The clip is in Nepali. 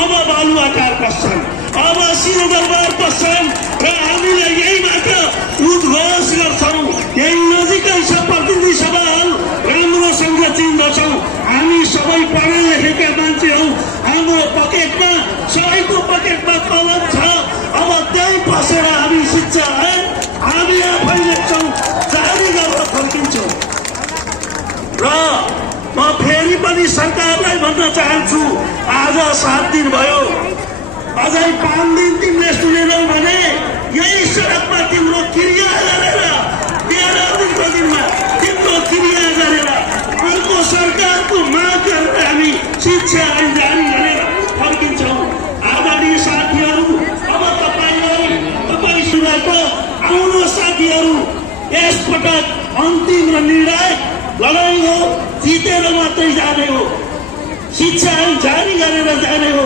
अब बालुवाटार पस्छन्, अब सिंहदरबार पस्छन् र हामीलाई यहीबाट उद्घोष गर्छौँ। यही नजिकै छ प्रतिनिधि सभाहरू, राम्रोसँग चिन्दछौँ। हामी सबै पढे लेखेका मान्छे हौ। हाम्रो पकेटमा सबैको पकेटमा कलम छ। अब त्यही पसेर हामी शिक्षा हामी आफै लेख्छौँ, जारी गर्न फर्किन्छौँ। र म फेरि पनि सरकारलाई भन्न चाहन्छु, आज 7 दिन भयो, अझै 5 दिन तिमीले सुनेनौ भने यही सडकमा तिम्रो क्रिया गरेर 13 दिनमा तिम्रो क्रिया गरेर अर्को सरकारको माग गरेर हामी शिक्षा ऐन जारी गरेर फर्किन्छौँ। आदरणीय साथीहरू, अब तपाईँसँगको आउनु साथीहरू, यसपटक अन्तिम र निर्णायक लडाई हो, जितेर मात्रै जाने हो। शिक्षा ऐन जारी गरेर जाने हो।